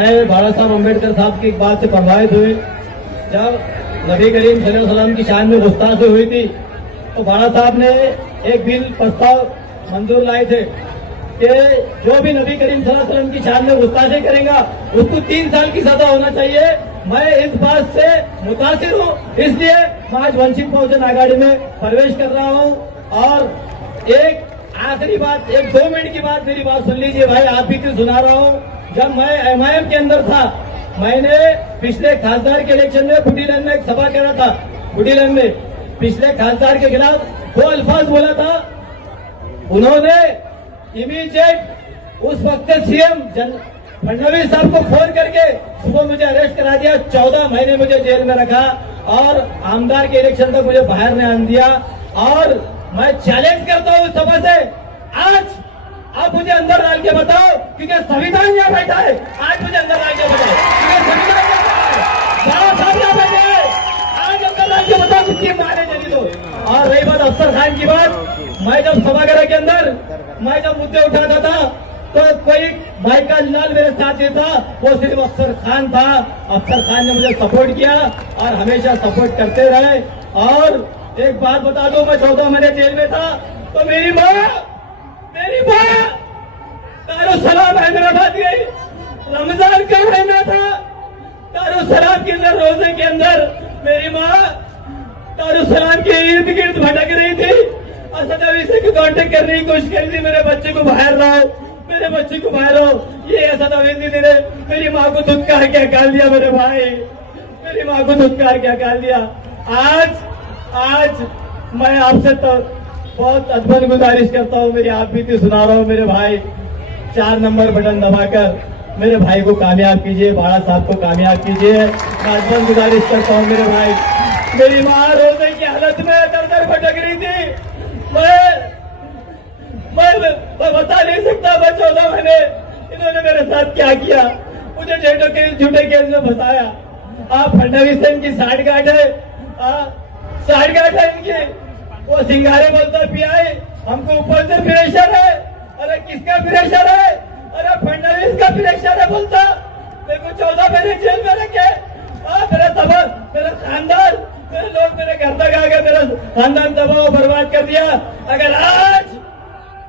मैं बाबा साहब अम्बेडकर साहब की एक बात से प्रभावित हुई। जब नबी करीम सल्लल्लाहु अलैहि वसल्लम की शान में गुस्ताखी हुई थी तो बाबा साहब ने एक बिल प्रस्ताव मंजूर लाए थे कि जो भी नबी करीम सल्लल्लाहु अलैहि वसल्लम की शान में गुस्ताखी करेगा उसको 3 साल की सजा होना चाहिए। मैं इस बात से मुतासिर हूँ, इसलिए मैं आज वंचित बहुजन आघाड़ी में प्रवेश कर रहा हूँ। और एक आखिरी बात, एक 2 मिनट की बात, मेरी बात सुन लीजिए भाई, आप भी तो सुना रहा हूँ। जब मैं एमआईएम के अंदर था, मैंने पिछले खासदार के इलेक्शन में फुटीलैंड में एक सभा करा था। फुटीलैंड में पिछले खासदार के खिलाफ 2 अल्फाज बोला था। उन्होंने इमीडिएट उस वक्त सीएम फडणवीस साहब को फोन करके सुबह मुझे अरेस्ट करा दिया, 14 महीने मुझे जेल में रखा और आमदार के इलेक्शन तक मुझे बाहर नहीं आने दिया। और मैं चैलेंज करता हूँ उस सभा से, आज आप मुझे अंदर डाल के बताओ, क्योंकि संविधान यहाँ बैठा है। आज मुझे अंदर डाल के बताओ, क्योंकि संविधान यहाँ बैठा है, बाबा साहब यहाँ बैठे हैं। आज अंदर डाल के बताओ किसकी माने चली दो। और रही बात अफसर खान की बात, मैं जब सभागृह के अंदर मैं जब मुद्दे उठाता था तो कोई भाई का लाल मेरे साथ ही था, वो सिर्फ अफसर खान था। अफसर खान ने मुझे सपोर्ट किया और हमेशा सपोर्ट करते रहे। और एक बात बता दो, मैं 14 महीने जेल में था तो मेरी माँ दारुसलाम हैदराबाद गई, रमजान का महीना था, दारुसलाम के अंदर रोजे के अंदर मेरी माँ दारुसलाम के इर्द गिर्द भटक रही थी। असद अवी से कांटेक्ट करने की कोशिश करी थी, मेरे बच्चे को बाहर लाओ, मेरे बच्चे को बाहर लाओ। ये असद अवीजी ने मेरी माँ को धुतकार के हकाल दिया, मेरे भाई मेरी माँ को धुतकार के हकाल दिया। आज मैं आपसे तो बहुत अद्भुत गुजारिश करता हूँ, मेरी आप बीती सुना रहा हूँ मेरे भाई, 4 नंबर बटन दबाकर मेरे भाई को कामयाब कीजिए, बाड़ा साहब को कामयाब कीजिए। मैं अद्भुत गुजारिश करता हूँ मेरे भाई। मेरी माँ रोजे की हालत में दर भटक रही थी। मैं बता नहीं सकता, मैं 14 महीने इन्होंने मेरे साथ क्या किया, मुझे झूठे केस में फंसाया। आप फडणवीस इनकी साठगांठ है, साठगांठ है इनकी। वो सिंगारे बोलता पीआई, हमको ऊपर से प्रेशर है। अरे किसका प्रेशर है? अरे फडणवीस का प्रेशर है बोलता। मेरे को 14 महीने जेल में रखे, मेरा तबाह, मेरा खानदान, मेरे लोग मेरे घर तक आ गए, मेरा खानदान तबाह बर्बाद कर दिया। अगर आज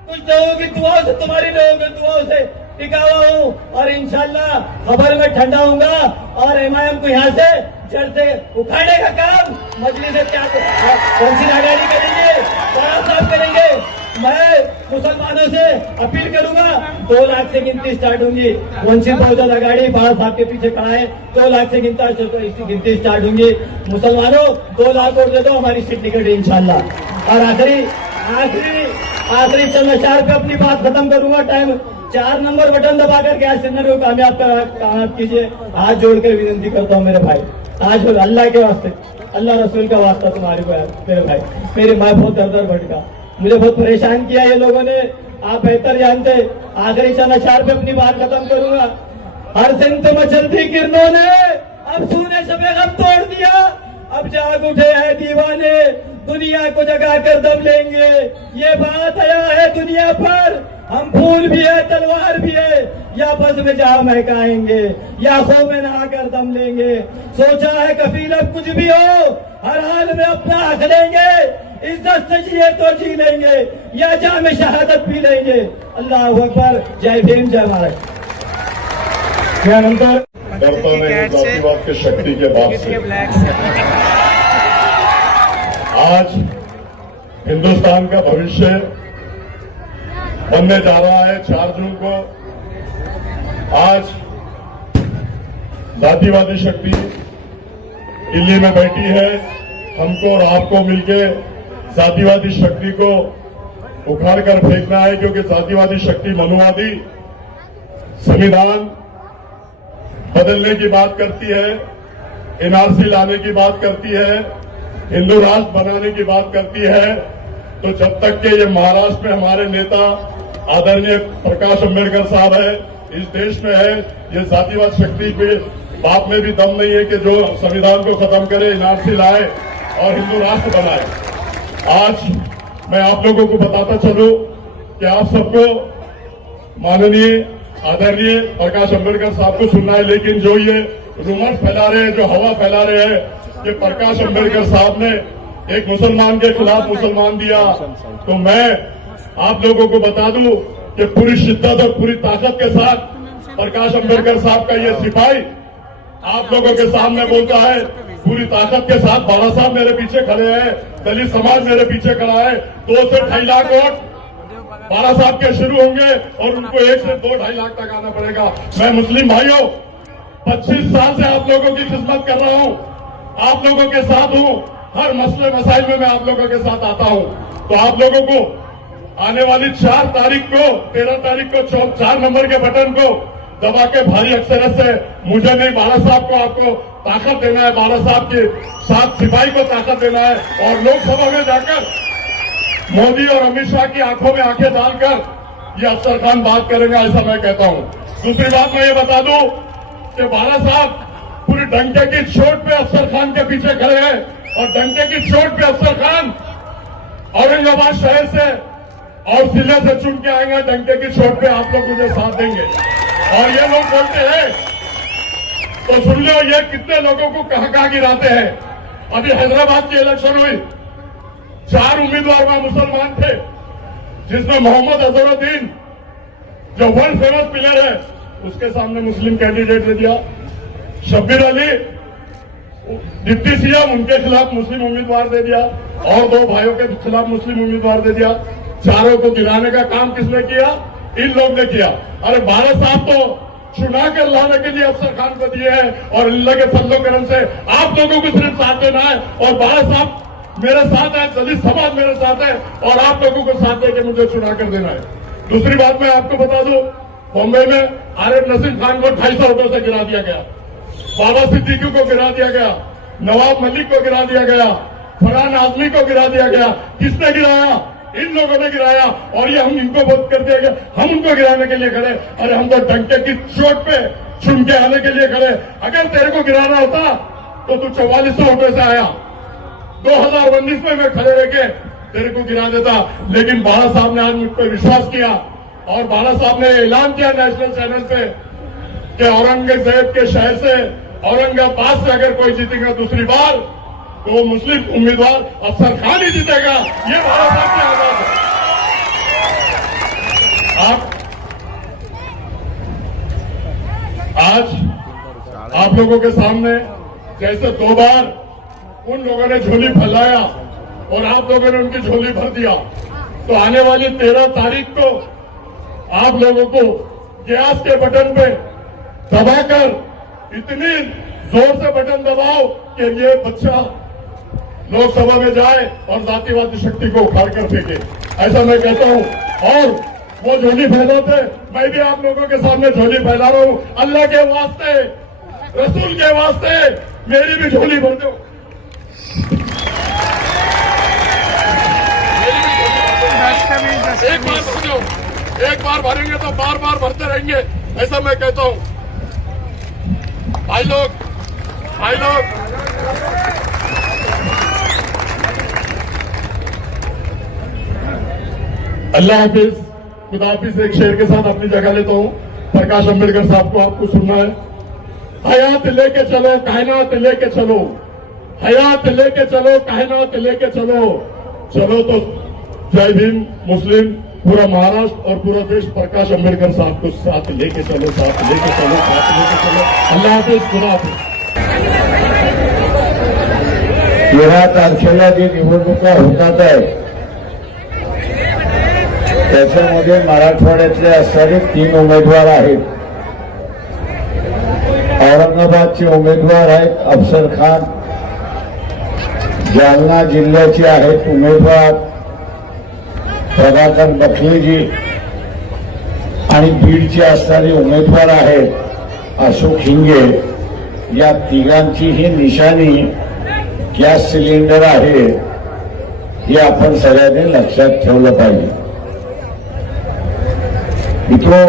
कुछ लोगों की दुआओं से, तुम्हारी लोगों की दुआओं से टिका हुआ हूँ और इंशाल्लाह खबर में ठंडा होऊंगा और एमआईएम को यहाँ से जड़ से उखाड़ने का काम मजलिस से क्या वंचित आघाड़ी करेंगे, बाड़ा साहब करेंगे। मैं मुसलमानों से अपील करूंगा, 2 लाख से गिनती स्टार्ट होंगी। वंचित बहुजन आघाड़ी बाड़ा साहब के पीछे खड़ा है, 2 लाख से गिनती स्टार्ट होंगी। मुसलमानों 2 लाख वोट दे दो, हमारी सीट निकल रही इंशाल्लाह। और आखिरी चंद अशार पे अपनी बात खत्म करूंगा। टाइम 4 नंबर बटन दबाकर गैस सिलेंडर को कामयाब कीजिए। हाथ जोड़कर विनती करता हूँ मेरे भाई, आज अल्लाह के वास्ते, अल्लाह रसूल का वास्ता तुम्हारे को मेरे भाई। मेरी माँ बहुत दर भटका, मुझे बहुत परेशान किया ये लोगों ने, आप बेहतर जानते। आखिरी चंद अशार पे अपनी बात खत्म करूंगा। हर सिंत मचलती किरणों ने अब सूने शबे गम तोड़ दिया, अब जाग उठे हैं दीवाने, दुनिया को जगा कर दम लेंगे। ये बात आया है दुनिया पर, हम फूल भी है तलवार भी है, या बस में जहां महकाएंगे या खो में नहा कर दम लेंगे। सोचा है कफील अब कुछ भी हो, हर हाल में अपना हक लेंगे, इज्जत से जिए तो जी लेंगे या जाम में शहादत पी लेंगे। अल्लाह अकबर, जय भीम, जय महाराष्ट्र। त्यानंतर डरता नहीं जातिवाद के शक्ति के बात से आज हिंदुस्तान का भविष्य बनने जा रहा है। 4 जून को आज जातिवादी शक्ति दिल्ली में बैठी है। हमको और आपको मिलके जातिवादी शक्ति को उखाड़ कर फेंकना है, क्योंकि जातिवादी शक्ति मनुवादी संविधान बदलने की बात करती है, एनआरसी लाने की बात करती है, हिंदू राष्ट्र बनाने की बात करती है। तो जब तक के ये महाराष्ट्र में हमारे नेता आदरणीय प्रकाश अम्बेडकर साहब है, इस देश में है, ये जातिवाद शक्ति के बाप में भी दम नहीं है कि जो संविधान को खत्म करे, एनआरसी लाए और हिंदू राष्ट्र बनाए। आज मैं आप लोगों को बताता चलूं कि आप सबको माननीय आदरणीय प्रकाश अंबेडकर साहब को सुनना है, लेकिन जो ये रूमर्स फैला रहे हैं, जो हवा फैला रहे हैं कि प्रकाश अंबेडकर साहब ने एक मुसलमान के खिलाफ मुसलमान दिया, तो मैं आप लोगों को बता दूं कि पूरी शिद्दत और पूरी ताकत के साथ प्रकाश अंबेडकर साहब का ये सिपाही आप लोगों के सामने बोलता है, पूरी ताकत के साथ। बाला साहब मेरे पीछे खड़े हैं, दलित समाज मेरे पीछे खड़ा है। 2 से 2.5 लाख वोट बाला साहब के शुरू होंगे और उनको 1 से 2.5 लाख तक आना पड़ेगा। मैं मुस्लिम भाइयों 25 साल से आप लोगों की खिदमत कर रहा हूं, आप लोगों के साथ हूं, हर मसले मसाइल में मैं आप लोगों के साथ आता हूं। तो आप लोगों को आने वाली 4 तारीख को 13 तारीख को 4 नंबर के बटन को दबा के भारी अक्सरत से, मुझे नहीं बाला साहब को आपको ताकत देना है, बाला साहब के साथ सिपाही को ताकत देना है और लोकसभा में जाकर मोदी और अमित शाह की आंखों में आंखें डालकर ये अफसर खान बात करेंगे, ऐसा मैं कहता हूं। दूसरी बात मैं ये बता दूं कि बाला साहब पूरी डंके की चोट पे अफसर खान के पीछे खड़े हैं और डंके की चोट पे अफसर खान औरंगाबाद शहर से और जिले से चुन के आएंगे। डंके की चोट पे आप लोग मुझे साथ देंगे। और ये लोग बोलते हैं तो सुन लो, ये कितने लोगों को कहां गिराते हैं। अभी हैदराबाद की इलेक्शन हुई, 4 उम्मीदवार वहां मुसलमान थे, जिसमें मोहम्मद अजहरुद्दीन जो वर्ल्ड फेमस प्लेयर है उसके सामने मुस्लिम कैंडिडेट दे दिया। शब्बीर अली डिप्टी सीएम, उनके खिलाफ मुस्लिम उम्मीदवार दे दिया और 2 भाइयों के खिलाफ मुस्लिम उम्मीदवार दे दिया। चारों को गिराने का काम किसने किया? इन लोग ने किया। अरे बाला साहब तो चुना कर लाने के लिए अफसर खान को दिए हैं और अल्लाह के फजलो करम से आप लोगों को सिर्फ साथ देना है और बाला साहब मेरे साथ है, दलित समाज मेरे साथ है और आप लोगों को साथ देकर मुझे चुना कर देना है। दूसरी बात मैं आपको बता दूं, बॉम्बे में आरिफ नसीम खान को 250 वोटों से गिरा दिया गया, बाबा सिद्दीकी को गिरा दिया गया, नवाब मलिक को गिरा दिया गया, फरहान आजमी को गिरा दिया गया। किसने गिराया? इन लोगों ने गिराया और ये हम इनको वोट कर दिया गया, हम उनको गिराने के लिए खड़े। अरे हम तो डंके की चोट पे चुन के आने के लिए खड़े। अगर तेरे को गिराना होता तो तू 4400 वोटों से आया, 2019 में मैं खड़े रह के तेरे को गिरा देता। लेकिन बाला साहब ने आज मुझ पर विश्वास किया और बाला साहब ने ऐलान किया नेशनल चैनल पे कि औरंगजेब के शहर से, औरंगाबाद से अगर कोई जीतेगा दूसरी बार तो वो मुस्लिम उम्मीदवार अफसर खान ही जीतेगा। ये बाला साहब की आवाज है। आज आप लोगों के सामने जैसे 2 बार उन लोगों ने झोली फैलाया और आप लोगों ने उनकी झोली भर दिया, तो आने वाली 13 तारीख को आप लोगों को गैस के बटन पे दबाकर इतनी जोर से बटन दबाओ कि ये बच्चा लोकसभा में जाए और जातिवादी शक्ति को उखाड़ कर फेंके, ऐसा मैं कहता हूं। और वो झोली फैलाते, मैं भी आप लोगों के सामने झोली फैला रहा हूं। अल्लाह के वास्ते, रसूल के वास्ते मेरी भी झोली भर दो। एक बार भर दो, एक बार भरेंगे तो बार बार भरते रहेंगे, ऐसा मैं कहता हूं। भाई लोग अल्लाह हाफिज, खुदा हाफिज। एक शेर के साथ अपनी जगह लेता हूं। प्रकाश अंबेडकर साहब को आपको सुनना है। हयात लेके चलो, कायनात लेके चलो, हयात लेके चलो, कायनात लेके चलो। चलो तो जय भीम मुस्लिम, पूरा महाराष्ट्र और पूरा देश प्रकाश अंबेडकर साहब को साथ लेके चलो, साथ लेके चलो, साथ लेके चलो। अल्लाह हाफिज, खुदा हाफिज। 13 तारखेला जी निवडणुका होतात आहेत त्याच्यामध्ये मराठवाड्यातले असणारे 3 उमेदवार आहेत। औरंगाबादचे उमेदवार आहेत अफसर खान, जालना जिल्ह्याचे आहेत उमेदवार प्रभाकर बखलेजी आणि बीडचे असणारे उमेदवार आहेत अशोक हिंगे। या तिघांची ही निशाणी गॅस सिलेंडर आहे, हे आपण सगळ्यांनी लक्षात ठेवलं पाहिजे। मित्रों,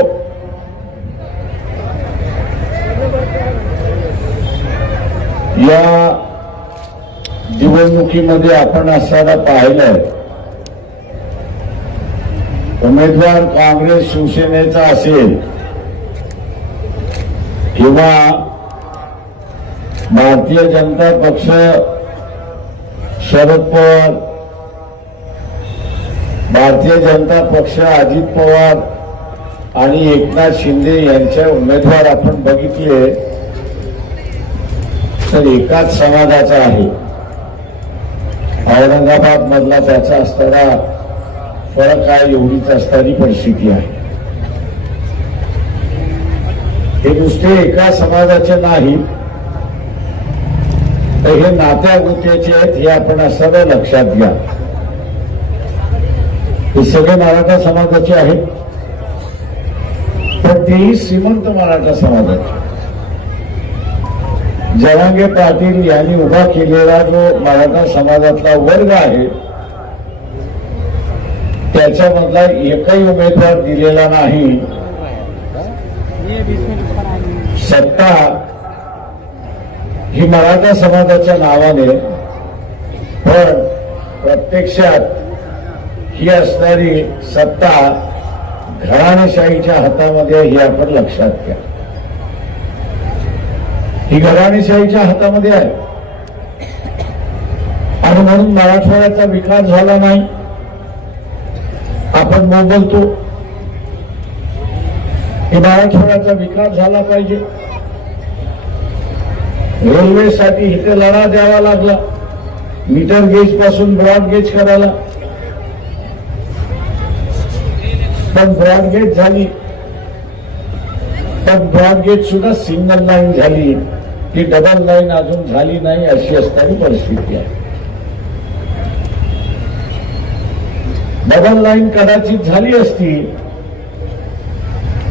या निवडणुकीमध्ये आपण असताना पाहिलं, उमेदवार काँग्रेस शिवसेनेचा असेल किंवा भारतीय जनता पक्ष, शरद पवार, भारतीय जनता पक्ष, अजित पवार आणि एकनाथ शिंदे यांचे उमेदवार आपण बघितले तर एकाच समाजाचा आहे. औरंगाबाद मधला त्याचा असणारा फरक आहे, एवढीच असणारी परिस्थिती आहे. हे नुसते एका समाजाचे नाही तर हे नात्या गोत्याचे आहेत, हे आपण असं लक्षात घ्या. हे सगळे मराठा समाजाचे आहेत, पण तेही श्रीमंत मराठा समाजाचे. जरांगे पाटील यांनी उभा केलेला जो मराठा समाजातला वर्ग आहे त्याच्यामधला एकही उमेदवार दिलेला नाही. सत्ता ही मराठा समाजाच्या नावाने, पण प्रत्यक्षात ही असणारी सत्ता घराणेशाहीच्या हातामध्ये, ही आपण लक्षात घ्या. ही घराणेशाहीच्या हातामध्ये आहे आणि म्हणून मराठवाड्याचा विकास झाला नाही. आपण बोलतो की मराठवाड्याचा विकास झाला पाहिजे. रेल्वेसाठी इथे लढा द्यावा लागला, मीटर गेज पासून ब्रॉड गेज करायला. पण ब्रॉड गेज झाली, पण ब्रॉड गेज सुद्धा सिंगल लाईन झाली, ती डबल लाईन अजून झाली नाही, अशी असणारी परिस्थिती आहे. डबल लाईन कदाचित झाली असती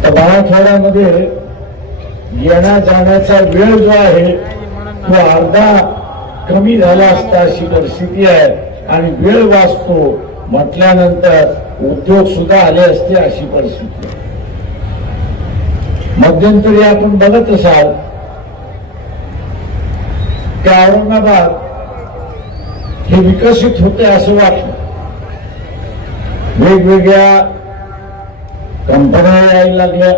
तर मराठवाड्यामध्ये येण्या जाण्याचा वेळ जो आहे तो अर्धा कमी झाला असता, अशी परिस्थिती आहे. आणि वेळ वाचतो म्हटल्यानंतर उद्योग सुद्धा आले असते, अशी परिस्थिती आहे. मध्यंतरी आपण बघत असाल की औरंगाबाद हे विकसित होते असं वाटलं. वेगवेगळ्या कंपन्या यायला लागल्या,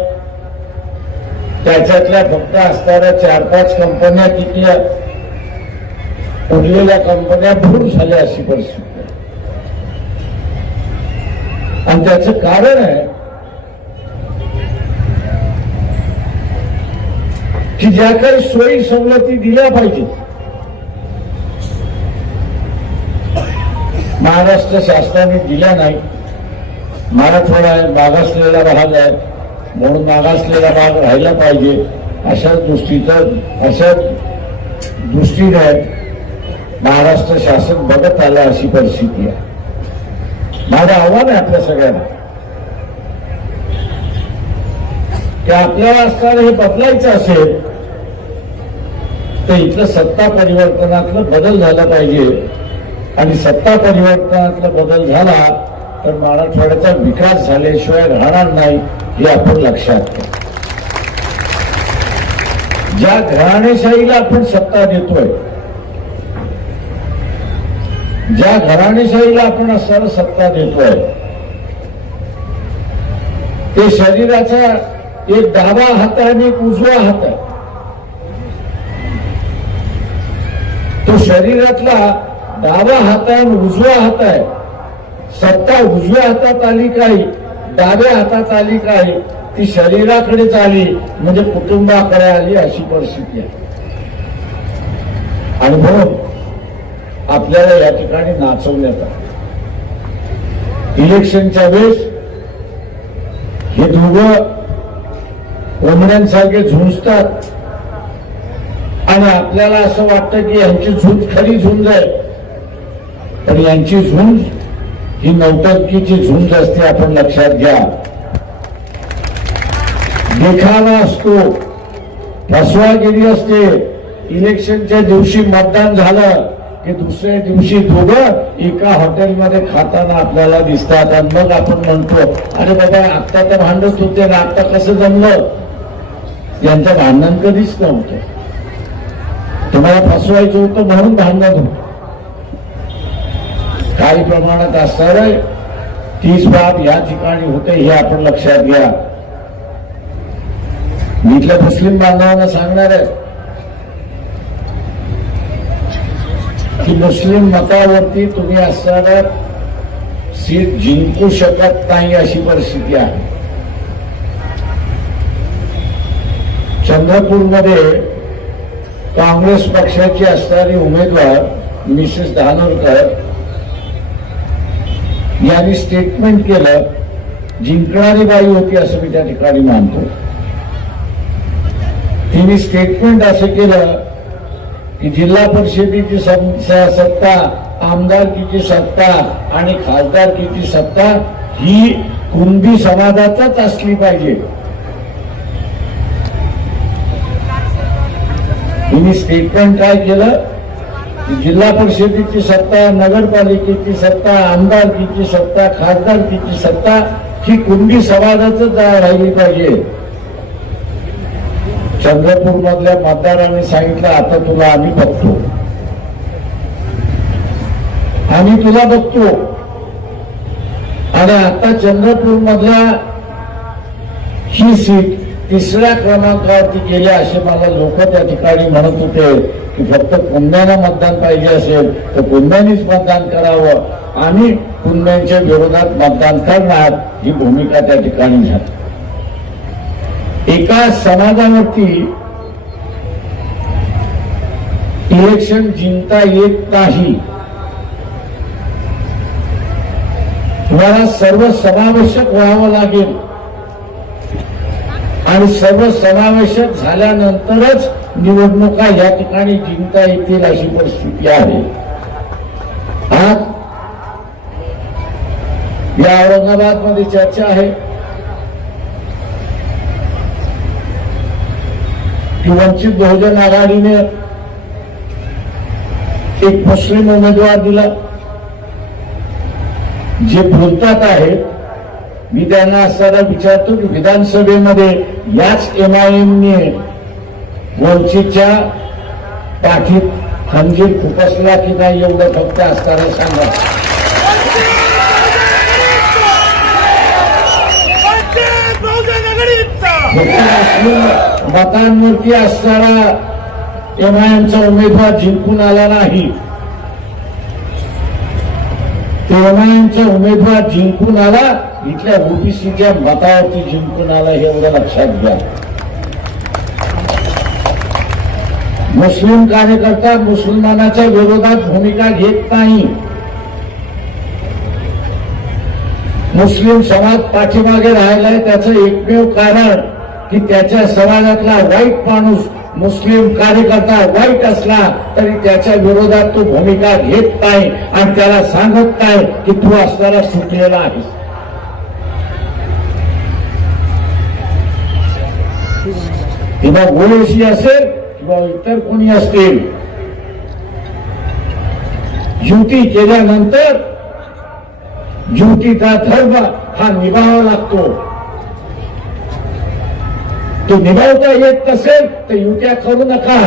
त्याच्यातल्या फक्त असणाऱ्या 4-5 कंपन्या टिकल्या, उरलेल्या कंपन्या भूर झाल्या, अशी परिस्थिती आहे. आणि त्याचं कारण आहे की ज्या काही सोयी सवलती दिल्या पाहिजे महाराष्ट्र शासनाने दिल्या नाही. मराठवाडा मागासलेला भाग आहे म्हणून मागासलेला भाग राहिला पाहिजे अशा दृष्टीने महाराष्ट्र शासन बघत आलं, अशी परिस्थिती आहे. माझं आव्हान आहे आपल्या सगळ्यांना की आपल्याला असणारं हे बदलायचं असेल तर इथलं सत्ता परिवर्तनातलं बदल झाला पाहिजे. आणि सत्ता परिवर्तनातला बदल झाला तर मराठवाड्याचा विकास झाल्याशिवाय राहणार नाही, हे आपण लक्षात घ्या. ज्या घराणेशाहीला आपण सत्ता देतोय, ज्या घराणेशाहीला आपण असणारं सत्ता देतोय, ते शरीराचा एक डावा हात आहे आणि एक उजवा हात आहे. तो शरीरातला डावा हात आहे आणि उजवा हात आहे. सत्ता उजव्या हातात आली काही, डाव्या हातात आली काही, ती शरीराकडेच आली म्हणजे कुटुंबाकडे आली, अशी परिस्थिती आहे. आणि म्हणून आपल्याला या ठिकाणी नाचवण्यात आलं. इलेक्शनच्या वेळेस हे दोघं कोंबड्यांसारखे झुंजतात आणि आपल्याला असं वाटतं की यांची झुंज खरी झुंज आहे, पण यांची झुंज ही नौटंकीची झुंज असते, आपण लक्षात घ्या. देखावा असतो, फसवागिरी असते. इलेक्शनच्या दिवशी मतदान झालं की दुसऱ्या दिवशी दोघं एका हॉटेलमध्ये खाताना आपल्याला दिसतात आणि मग आपण म्हणतो अरे बाबा आत्ता तर भांडत होते ना, आत्ता कसं जमलं. यांचं भांडण कधीच नव्हतं, तुम्हाला फसवायचं होतं म्हणून भांडण होतं. काही प्रमाणात असणार 30 बाब या ठिकाणी होते, हे आपण लक्षात घ्या. मी इथल्या मुस्लिम बांधवांना सांगणार आहे की मुस्लिम मतावरती तुम्ही असणारा सीट जिंकू शकत नाही अशी परिस्थिती आहे. चंद्रपूरमध्ये काँग्रेस पक्षाची असणारी उमेदवार मिसेस धानोरकर यांनी स्टेटमेंट केलं, जिंकणारी बाई होती असं मी त्या ठिकाणी मानतो. तिने स्टेटमेंट असं केलं की जिल्हा परिषदेची सत्ता, आमदारकीची सत्ता आणि खासदारकीची सत्ता ही कुणबी समाजातच असली पाहिजे. तिने स्टेटमेंट काय केलं की जिल्हा परिषदेची सत्ता, नगरपालिकेची सत्ता, आमदारकीची सत्ता, खासदारकीची सत्ता ही कुणबी समाजातच राहिली पाहिजे. चंद्रपूर मधल्या मतदारांनी सांगितलं, आता तुला आम्ही बघतो, आम्ही तुला बघतो. आणि आता चंद्रपूर मधल्या ही सीट तिसऱ्या क्रमांकावरती गेले असे मला लोक त्या ठिकाणी म्हणत होते की फक्त कुंभ्यांना मतदान पाहिजे असेल तर कुंभ्यांनीच मतदान करावं, आम्ही कुंभ्यांच्या विरोधात मतदान करणार, ही भूमिका त्या ठिकाणी झाली. एका समाजावरती इलेक्शन जिंकता येत नाही. तुम्हाला सर्वसमावेशक व्हावं लागेल आणि सर्वसमावेशक झाल्यानंतरच निवडणुका या ठिकाणी जिंकता येतील अशी परिस्थिती आहे. आज या औरंगाबादमध्ये चर्चा आहे की वंचित बहुजन आघाडीने एक मुस्लिम उमेदवार दिला. जे बोलतात आहेत, मी त्यांना असताना विचारतो की विधानसभेमध्ये याच MIMने वंचितच्या पाठीत खंजीर खुपसला की नाही एवढं फक्त असताना सांगा. मतांवरती असणारा MIMचा उमेदवार जिंकून आला नाही. MIMचा उमेदवार जिंकून आला, इथल्या OBCच्या मतावरती जिंकून आला, हे एवढं लक्षात घ्या. मुस्लिम कार्यकर्ता मुसलमानाच्या विरोधात भूमिका घेत नाही. मुस्लिम समाज पाठीमागे राहिलाय त्याचं एकमेव कारण की त्याच्या समाजातला वाईट माणूस मुस्लिम कार्यकर्ता वाईट असला तरी त्याच्या विरोधात तो भूमिका घेत नाही आणि त्याला सांगत नाही की तू असताना सुटलेला आहेस. किंवा गोळेशी असेल किंवा इतर कोणी असतील, युती केल्यानंतर युतीचा धर्म हा निभावावा लागतो. तो निभावता येत नसेल तर युत्या करू नका.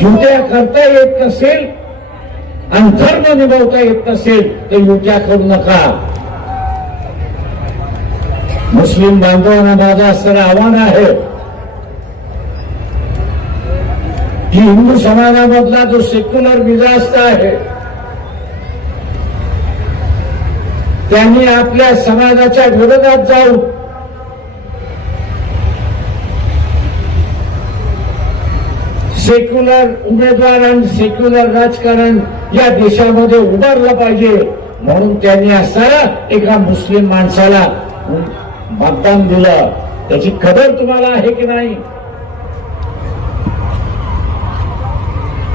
युत्या करता येत नसेल आणि धर्म निभावता येत नसेल तर युत्या करू नका. मुस्लिम बांधवांना माझं असणारं आव्हान आहे की हिंदू समाजामधला जो सेक्युलर मिजाज आहे त्यांनी आपल्या समाजाच्या विरोधात जाऊन सेक्युलर उमेदवार आणि सेक्युलर राजकारण या देशामध्ये उभारलं पाहिजे. म्हणून त्यांनी असताना एका मुस्लिम माणसाला मतदान दिलं. त्याची कदर तुम्हाला आहे की नाही?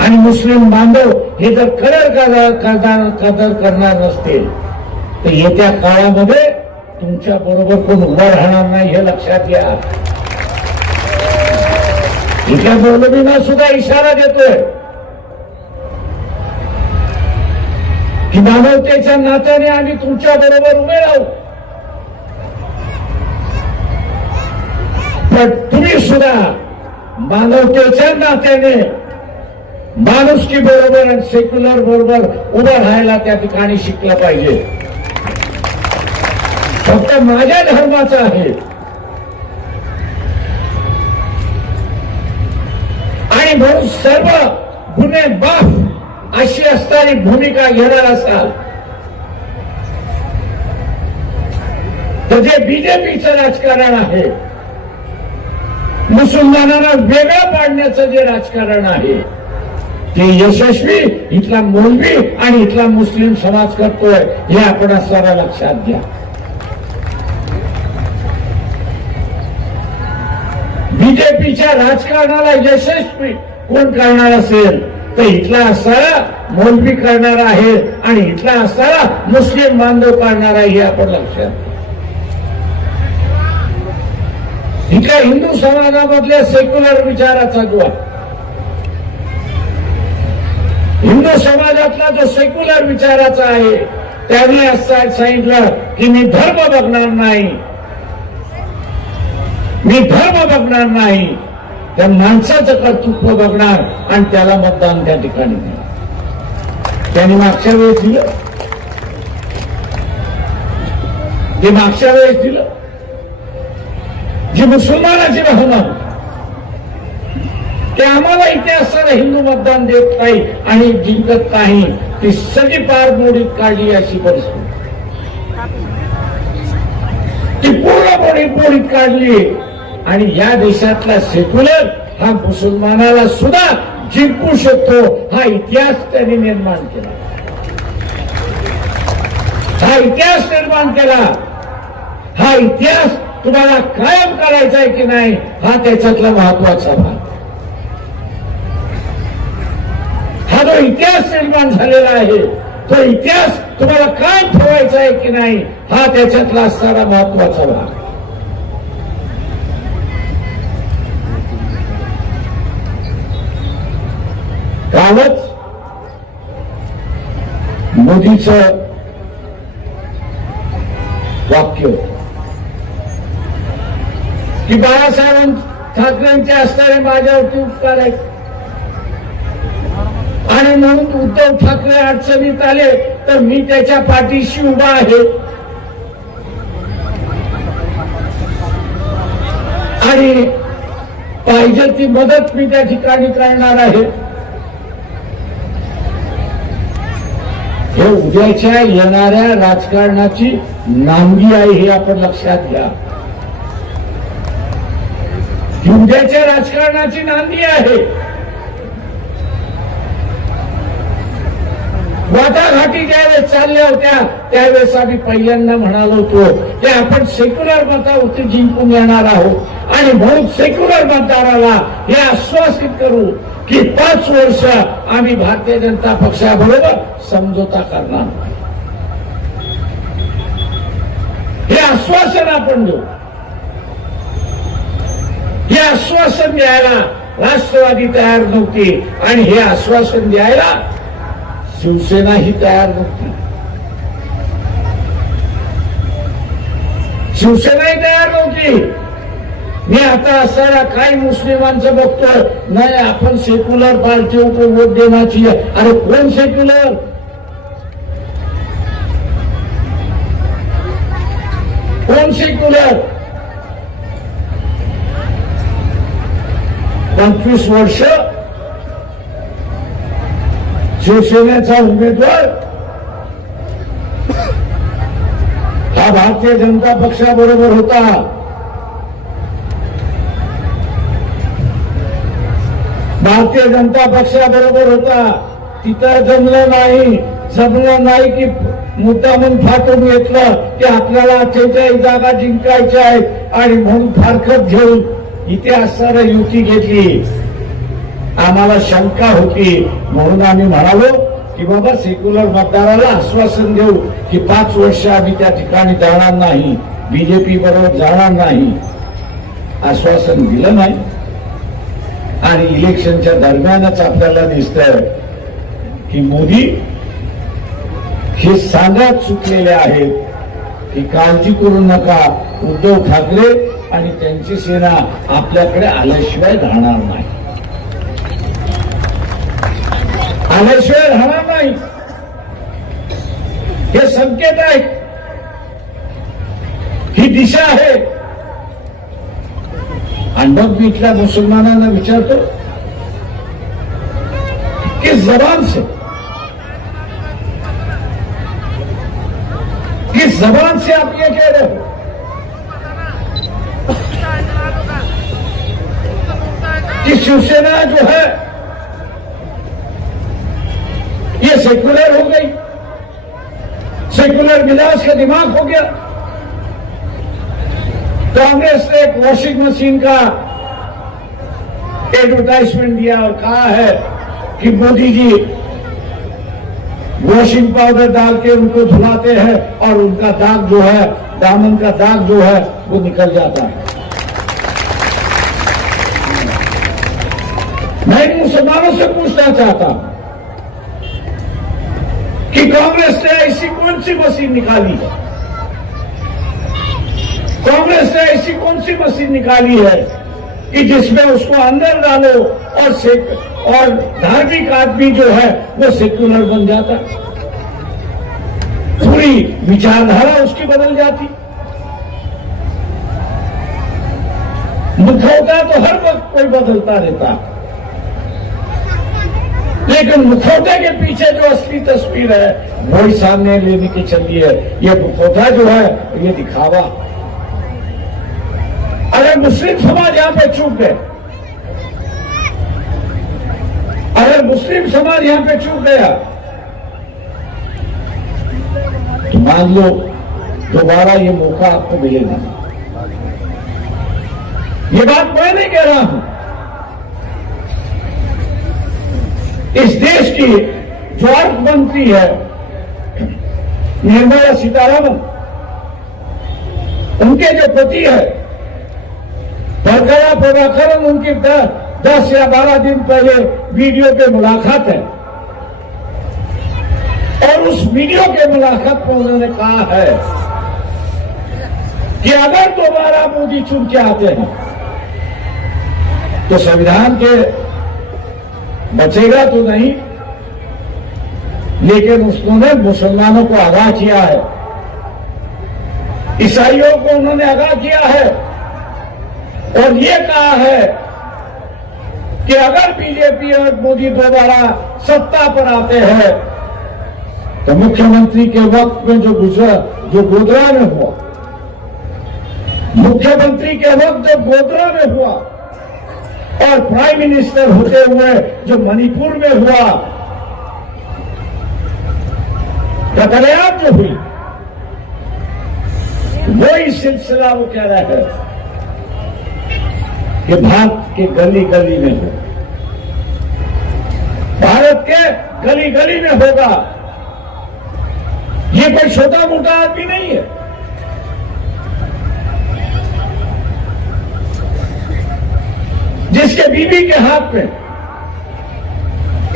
आणि मुस्लिम बांधव हे जर कदर करणार नसतील तर येत्या काळामध्ये तुमच्या बरोबर कोण उभा राहणार नाही, हे लक्षात घ्या. इथल्या मौलवींना सुद्धा इशारा देतोय की मानवतेच्या नात्याने आम्ही तुमच्या बरोबर उभे राहू, पण तुम्ही सुद्धा मानवतेच्या नात्याने माणुसकी बरोबर आणि सेक्युलर बरोबर उभं राहायला त्या ठिकाणी शिकलं पाहिजे. फक्त माझ्या धर्माचा आहे आणि म्हणून सर्व गुन्हे माफ अशी असणारी भूमिका घेणार असाल तर जे बीजेपीचं राजकारण आहे, मुसलमानांना वेगळं पाडण्याचं जे राजकारण आहे ते यशस्वी इथला मौलवी आणि इथला मुस्लिम समाज करतोय हे आपण सारा लक्षात घ्या. बीजेपीच्या राजकारणाला यशस्वी कोण करणार असेल तर इथला असणारा मौलवी करणार आहे आणि इथला असणारा मुस्लिम बांधव करणार आहे हे आपण लक्षात घ्या. इथल्या हिंदू समाजामधल्या सेक्युलर विचाराचा जो हिंदू समाजातला जो सेक्युलर विचाराचा आहे त्याने असं सांगितलं की मी धर्म बघणार नाही, मी धर्म बघणार नाही, त्या माणसाचं कर्तृत्व बघणार आणि त्याला मतदान त्या ठिकाणी दिलं. त्यांनी मागच्या वेळेस दिलं, ते मागच्या वेळेस दिलं. जी मुसलमानाची रहमान ते आम्हाला इथे असताना हिंदू मतदान देत नाही आणि जिंकत नाही, ती सगळी पार मोडीत काढली अशी परिस्थिती, ती पूर्ण मोडीत काढली. आणि या देशातला सेक्युलर हा मुसलमानाला सुद्धा जिंकू शकतो हा इतिहास त्यांनी निर्माण केला, हा इतिहास निर्माण केला. हा इतिहास तुम्हाला कायम करायचा आहे की नाही हा त्याच्यातला महत्वाचा भाग. हा जो इतिहास निर्माण झालेला आहे तो इतिहास तुम्हाला कायम ठेवायचा आहे की नाही हा त्याच्यातला असणारा महत्वाचा भाग. कालच मोदीचं वाक्य की बाळासाहेब ठाकरेंचे असणारे माझ्यावरती उपकार आहेत आणि म्हणून उद्धव ठाकरे अडचणीत आले तर मी त्याच्या पाठीशी उभा आहे आणि पाहिजे ती मदत मी त्या ठिकाणी करणार आहे. हे उद्याच्या येणाऱ्या राजकारणाची नांदी आहे हे आपण लक्षात घ्या. ही उद्याच्या राजकारणाची नांदी आहे. वाटाघाटी ज्यावेळेस चालल्या होत्या त्यावेळेस आम्ही पहिल्यांदा म्हणालो होतो की आपण सेक्युलर मतावरती जिंकून येणार आहोत आणि म्हणून सेक्युलर मतदाराला हे आश्वासित करू की 5 वर्ष आम्ही भारतीय जनता पक्षाबरोबर समझोता करणार नाही. हे आश्वासन आपण देऊ. हे आश्वासन द्यायला राष्ट्रवादी तयार नव्हती आणि हे आश्वासन द्यायला शिवसेना ही तयार नव्हती. शिवसेनाही तयार नव्हती. मी आता असणारा काही मुस्लिमांचं बघतोय नाही आपण सेक्युलर पार्टी वोट देण्याची. अरे कोण सेक्युलर? कोण सेक्युलर? 25 वर्ष शिवसेनेचा उमेदवार हा भारतीय जनता पक्षाबरोबर होता. भारतीय जनता पक्षाबरोबर होता. तिथं जमलं नाही की मुद्दा म्हणून फाटून घेतलं की आपल्याला 48 जागा जिंकायच्या आहेत आणि म्हणून फारकत घेऊन इथे असणारा युती घेतली. आम्हाला शंका होती म्हणून आम्ही म्हणालो की बाबा सेक्युलर मतदाराला आश्वासन देऊ की 5 वर्ष आम्ही त्या ठिकाणी जाणार नाही, बीजेपी बरोबर जाणार नाही. आश्वासन दिलं नाही आणि इलेक्शनच्या दरम्यानच आपल्याला दिसतंय की मोदी हे सांगत चुकलेले आहेत की काळजी करू नका, उद्धव ठाकरे आणि त्यांची सेना आपल्याकडे आल्याशिवाय राहणार नाही, आल्याशिवाय राहणार नाही. हे संकेत आहेत. दिशा आहे. आणि मग मी इथल्या मुसलमानांना विचारतो, किस जबान से आप ये कह रहे हो? कि शिवसेना जो है ये सेक्युलर हो गई, सेक्युलर मिजाज का दिमाग हो गया. कांग्रेस ने एक वॉशिंग मशीन का एडवर्टाइजमेंट दिया और कहा है कि मोदी जी वॉशिंग पाउडर डाल के उनको धुलाते हैं और उनका दाग जो है, दामन का दाग जो है वो निकल जाता है. मैं इन मुसलमानों से पूछना चाहता हूं कि कांग्रेस ने ऐसी कौन सी मशीन निकाली है, कांग्रेस ने ऐसी कौन सी मशीन निकाली है कि जिसमें उसको अंदर डालो और धार्मिक आदमी जो है वो सेक्युलर बन जाता, पूरी विचारधारा उसकी बदल जाती. मुखौटा तो हर वक्त कोई बदलता रहता, लेकिन मुखौटे के पीछे जो असली तस्वीर है वही सामने लेने की चली है. ये मुखौटा जो है ये दिखावा. अगर मुस्लिम समाज यहां पे चूक गए, अगर मुस्लिम समाज यहां पे चूक गया तो मान लो दोबारा ये मौका आपको मिलेगा. ये बात मैं नहीं कह रहा हूं, इस देश की जो अर्थ मंत्री है निर्मला सीतारमण, उनके जो पति है बरकरा प्रभाकरन, उनकी 10 या 12 दिन पहले वीडियो पे मुलाकात है और उस वीडियो के मुलाकात में उन्होंने कहा है कि अगर दोबारा मोदी चुन के आते हैं तो संविधान के बचेगा तो नहीं, लेकिन उन्होंने मुसलमानों को आगाह किया है, ईसाइयों को उन्होंने आगाह किया है और ये कहा है कि अगर बीजेपी और मोदी दोबारा सत्ता पर आते हैं तो मुख्यमंत्री के वक्त में जो गोधरा में हुआ, मुख्यमंत्री के वक्त जो गोधरा में हुआ और प्राइम मिनिस्टर होते हुए जो मणिपुर में हुआ कतलेआम जो हुई, वही सिलसिला वो कह रहा है कि भारत के गली गली में हो, भारत के गली गली में होगा. ये कोई छोटा मोटा आदमी नहीं है. जिसके बीबी के हाथ में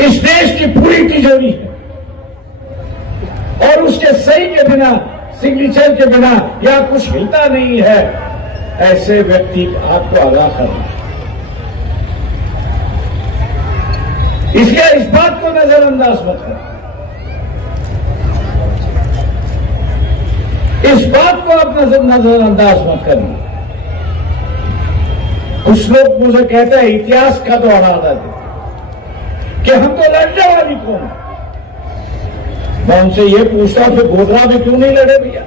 इस देश की पूरी तिजोरी है और उसके सही के बिना, सिग्नेचर के बिना या कुछ हिलता नहीं है, ऐसे व्यक्ति आपको आगाह करना. इसलिए इस बात को नजरअंदाज मत करें, इस बात को आप नजरअंदाज मत करिए. कुछ लोग मुझे कहते हैं इतिहास का दोहराना दे कि हम तो लड़ने वाली कौन है. मैं उनसे ये पूछता हूं फिर गोधरा में क्यों नहीं लड़े भैया?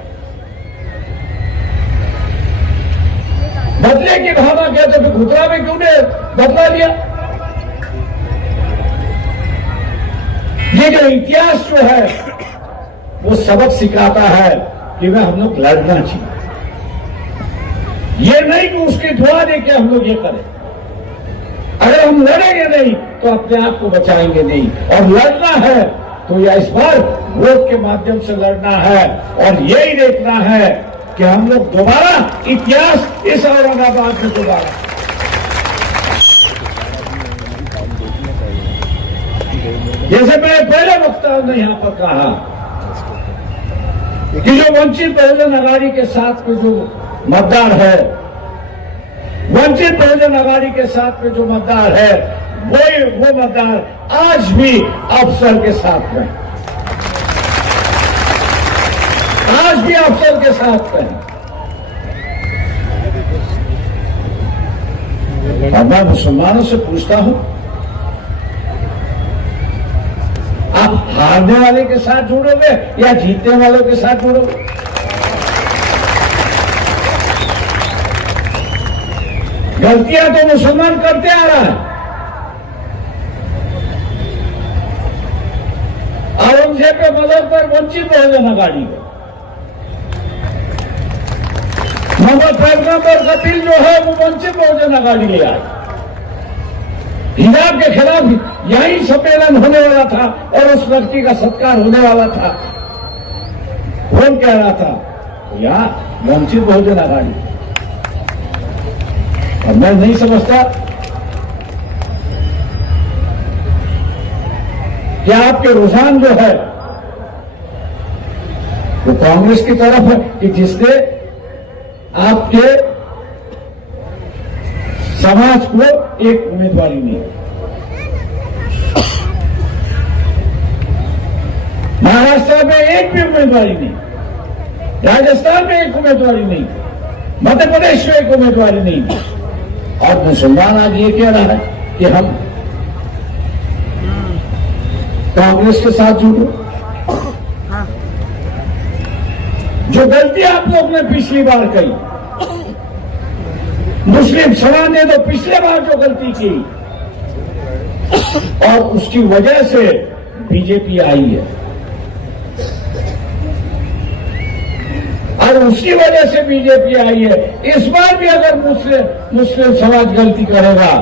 बदले की भावना कहते फिर गोधरा में क्यों नहीं बदला लिया? ये जो इतिहास जो है वो सबक सिखाता है कि वह हम लोग लड़ना चाहिए. ये नहीं कि उसकी दुआ दे के हम लोग ये करें. अगर हम लड़ेंगे नहीं तो अपने आप को बचाएंगे नहीं, और लड़ना है तो या इस बार वोट के माध्यम से लड़ना है और यही देखना है कि हम लोग दोबारा इतिहास इस औरंगाबाद में दोबारा. जैसे मैंने पहले वक्तव्य में यहां पर कहा कि जो वंचित बहुजन अघाड़ी के साथ में जो मतदार है, वंचित बहुजन अघाड़ी के साथ में जो मतदार है वो मतदार आज भी अफसर के साथ में, आज भी अफसर के साथ में. और मैं मुसलमानों से पूछता हूं, आप हारने वाले के साथ जुड़ोगे या जीतने वालों के साथ जुड़ोगे? गलतियां तो मुसलमान करते आ रहा है। औरंगजेब के मदद पर वंचित बहुजन अघाड़ी है। मोहम्मद पैगंबर कपिल जो है वो वंचित बहुजन अघाड़ी ले आए। हिजाब के खिलाफ यही सम्मेलन होने वाला था और उस व्यक्ति का सत्कार होने वाला था। कौन कह रहा था? यहाँ वंचित बहुजन अघाड़ी। और मैं नहीं समझता कि आपके रुझान जो है वो कांग्रेस की तरफ है कि जिसने आपके समाज को एक उम्मीदवारी नहीं। महाराष्ट्र में एक भी उम्मीदवारी नहीं, राजस्थान में एक उम्मीदवारी नहीं, मध्य प्रदेश में एक उम्मीदवारी नहीं। और मुसलमान आज ये कह रहा है कि हम कांग्रेस के साथ जुड़ो। जो गलती आप लोग ने पिछली बार की, मुस्लिम समाज ने तो पिछले बार जो गलती की और उसकी वजह से बीजेपी आई है, और उसकी वजह से बीजेपी आई है। इस बार भी अगर मुस्लिम समाज गलती करेगा,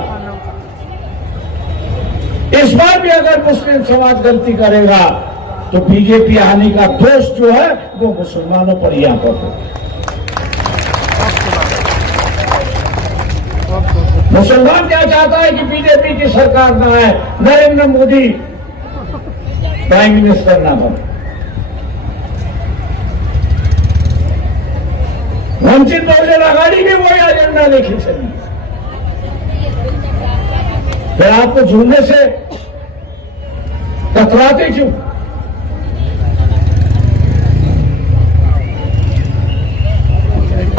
इस बार भी अगर मुस्लिम समाज गलती करेगा तो बीजेपी आने का दोष जो है वो मुसलमानों पर यहां पर हो। मुसलमान क्या चाहता है कि बीजेपी की सरकार ना आए, नरेंद्र मोदी प्राइम मिनिस्टर ना बने। वंचित बहुजन अघाड़ी भी वही एजेंडा लेके चली। फिर आपको जुड़ने से कतराते क्यों?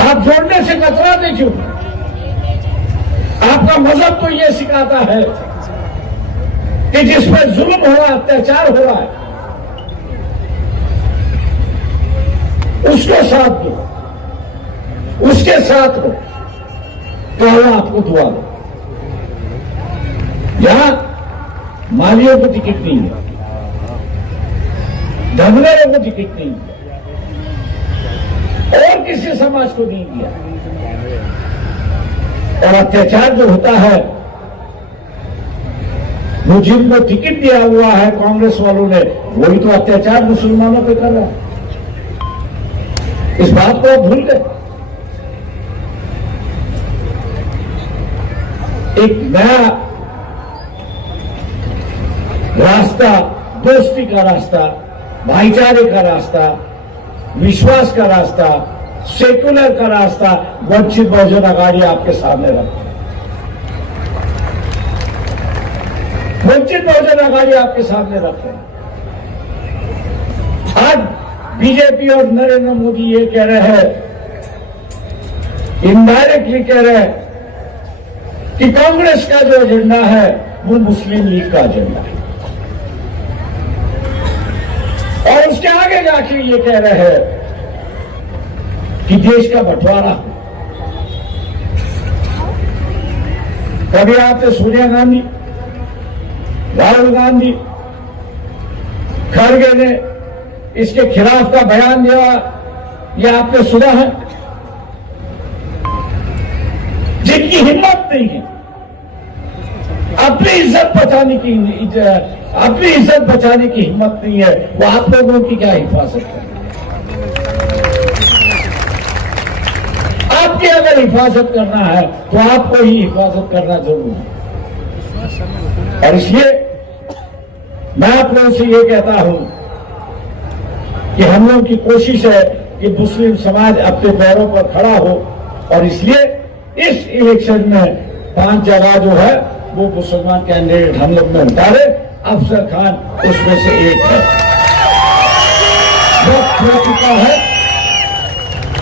आप जोड़ने से कतराते क्यों? आपका मजहब तो ये सिखाता है कि जिस पर जुल्म हो रहा है, अत्याचार हो रहा है, उसको साथ दो, उसके साथ हो तो अल्लाह आपको दुआ दो। यहां मालियों को टिकट नहीं है, धमनेरों को टिकट नहीं है, और किसी समाज को नहीं दिया। और अत्याचार जो होता है वो जिनको टिकट दिया हुआ है कांग्रेस वालों ने, वही तो अत्याचार मुसलमानों पे कर रहा है। इस बात को आप भूल गए। एक नया रास्ता, दोस्ती का रास्ता, भाईचारे का रास्ता, विश्वास का रास्ता, सेक्युलर का रास्ता वंचित बहुजन अघाड़ी आपके सामने रखते हैं। वंचित बहुजन अघाड़ी आपके सामने रखते हैं। आज बीजेपी और नरेंद्र मोदी ये कह रहे हैं, इनडायरेक्टली कह रहे हैं कि कांग्रेस का जो एजेंडा है वो मुस्लिम लीग का एजेंडा है। और उसके आगे जाके ये कह रहे हैं कि देश का बंटवारा। कभी आपने सोनिया गांधी, राहुल गांधी, खड़गे ने इसके खिलाफ का बयान दिया, यह आपने सुना है? जिनकी हिम्मत नहीं है अपनी इज्जत बचाने की, अपनी इज्जत बचाने की हिम्मत नहीं है, वो आप लोगों की क्या हिफाजत करें? आपकी अगर हिफाजत करना है तो आपको ही हिफाजत करना जरूरी है। और इसलिए मैं आप लोगों से ये कहता हूं कि हम लोगों की कोशिश है कि मुस्लिम समाज अपने पैरों पर खड़ा हो, और इसलिए इस इलेक्शन में 5 जगह जो है वो मुसलमान कैंडिडेट हम लोग ने उतारे। अफजल खान उसमें से एक है। वक्त हो चुका है,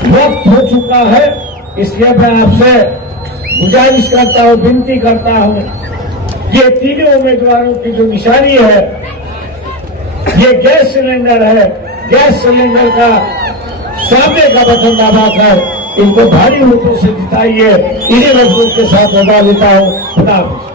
वक्त हो चुका है। इसलिए मैं आपसे गुजारिश करता हूं, विनती करता हूं, ये तीनों उम्मीदवारों की जो निशानी है ये गैस सिलेंडर है। गैस सिलेंडर का सामने का बटन दबाकर इनको भारी वोटों से जिताइए। इन्हीं मजबूत के साथ वदा लेता हूं। खुदा हाफिज।